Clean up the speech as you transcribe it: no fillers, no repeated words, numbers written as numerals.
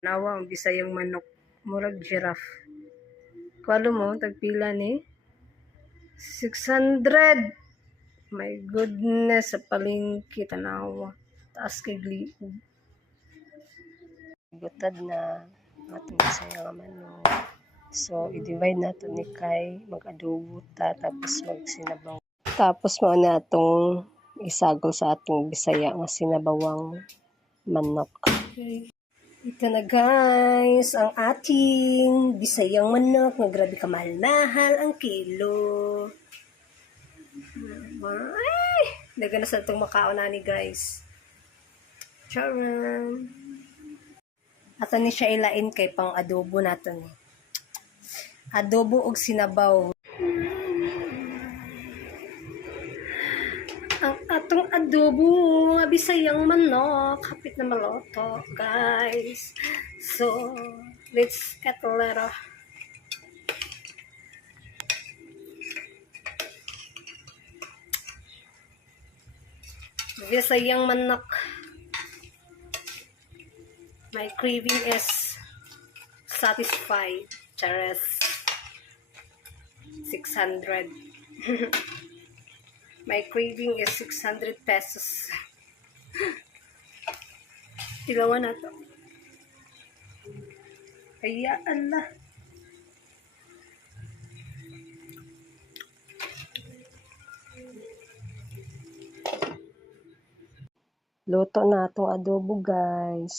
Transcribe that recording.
Nawa ang Bisayang manok, murag giraffe. Kuwalo mo tagpila ni 600. My goodness, sa palengke tanawa. Taas kay gliog. Gutad na atong Bisayang manok. So i-divide nato ni kay mag-adobo ta tapos magsinabaw. Tapos mo na atong isagol sa atong Bisaya nga sinabawang manok. Okay. Ito na guys, ang ating Bisayang manok na grabe kamahal-mahal ang kilo. Ay! Daga na sa itong makaon na ni guys. Charan! Ato ni siya ilain kay pang adobo nato ni. Adobo og sinabaw. Ang atong adobo, Bisayang manok, kapit na maloto, guys. So, let's cut a little. Bisayang manok. My craving is satisfied. Chares. 600. My craving is 600 pesos. Tilawan na to. Hayaan na. Luto na itong adobo guys.